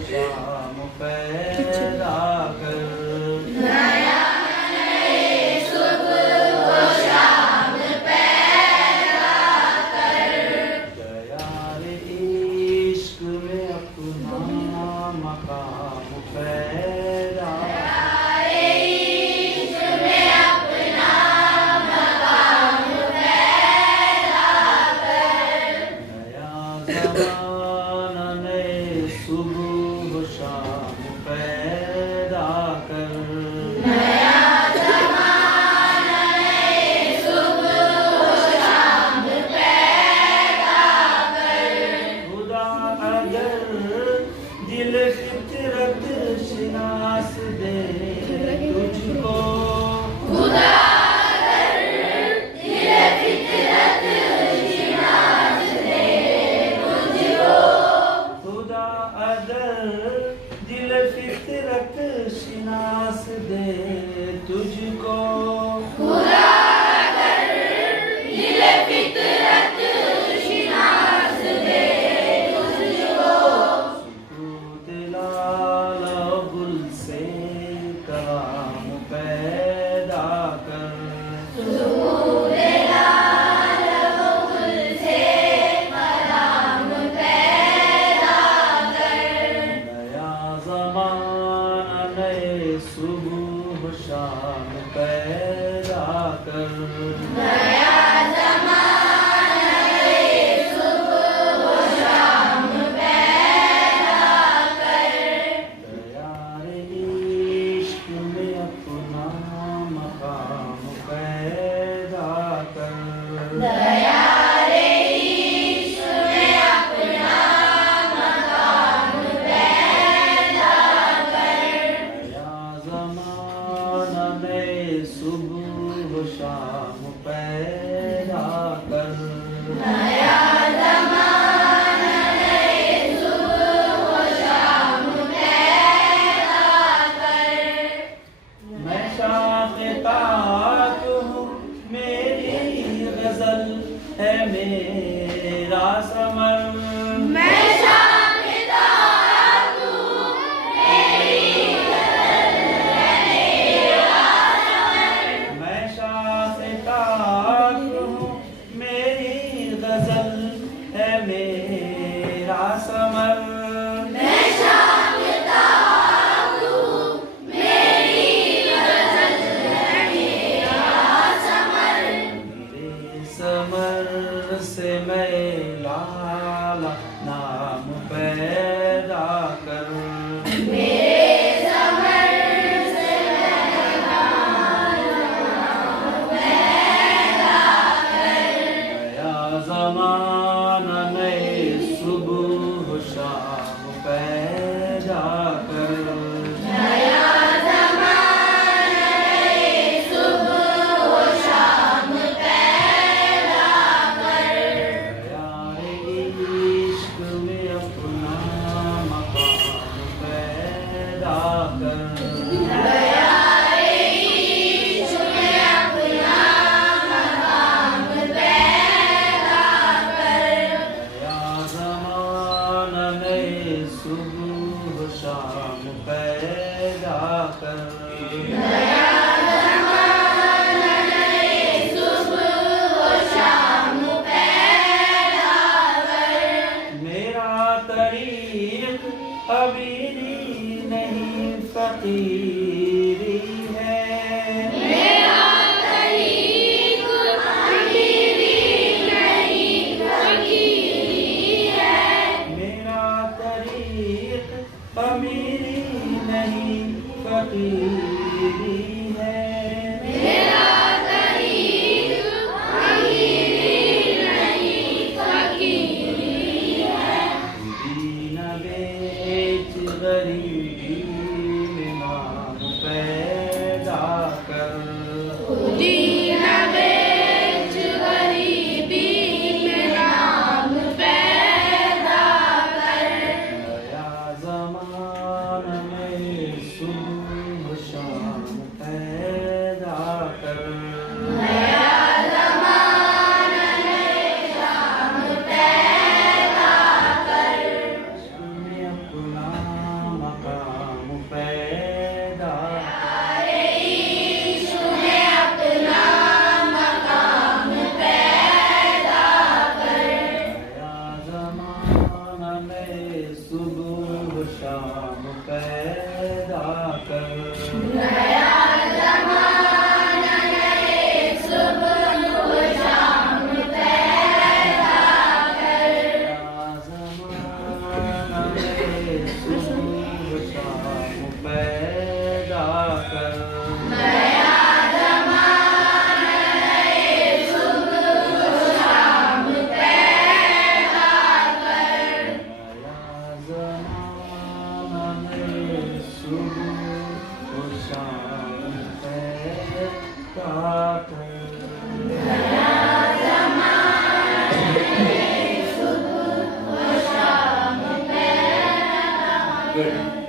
शाम पैदा कर। नया नए सुबह शाम पैदा कर। गया रे इश्क में अपना मकाम पैदा ज़माना नए सुबह शाम पैदा कर। नया ज़माना नए सुबह शाम पैदा कर। खुदा अगर दिल फितरत शिनास दे तुझको, खुदा अगर दिल फितरत शिनास दे तुझको, खुदा अगर दिल फितरत शिनास दे तुझको, खुदा अगर दिल फितरत शिनास दे तुझको, सुकूत लाला गुल से कलाम पैदा कर। सुकून लाल गुल से कलाम पैदा कर। नया ज़माना नए सुबह शाम पैदा कर। नया ज़माना नए सुबह शाम पैदा कर। गया रे इश्क में अपना मकाम पैदा कर। दया रे इश्क में अपना मकाम पैदा कर। नया ज़माना नए सुबह शाम पैदा कर। नया ज़माना नए सुबह शाम पैदा कर। मैं शाक़ितात हूँ मेरी गज़ल है मेरा समर। मैं शाक़ितात हूँ मेरी गज़ल है मेरा समर। मैं शाक़ितात हूँ मेरी गज़ल है मेरा समर। मैं शाक़ितात हूँ मेरी गज़ल है मेरा समर। मेरे समर से मैं लाला नाम पैदा कर। मेरे समर से नया ज़माना नए सुबह शाम पैदा कर। नया ज़माना नए सुबह शाम पैदा कर। गया रे इश्क में अपना मकाम पैदा कर। दया रे इश्क में अपना मकाम पैदा कर। नया ज़माना नए सुबह शाम पैदा कर। नया ज़माना नए सुबह शाम पैदा कर। मेरा तरीक़ अमीरी नहीं फ़कीरी है। मेरा तरीक़ अमीरी नहीं फ़कीरी है। मेरा तरीक़ अमीरी नहीं फ़कीरी है। मेरा तरीक़ अमीरी नहीं फ़कीरी है। दीन बेच गरीबी में नाम पैदा कर। दीन बेच गरीबी में नाम पैदा कर। नया ज़माना में सुबह शाम सुबह शाम पैदा कर। नया जमाना नए सुबह शाम पैदा कर। नया ज़माना नए सुबह शाम पैदा कर। नया जमाना नए सुबह शाम पैदा कर। नया ज़माना नए सुबह शाम पैदा कर। नया जमाना नए सुबह शाम पैदा कर। Good.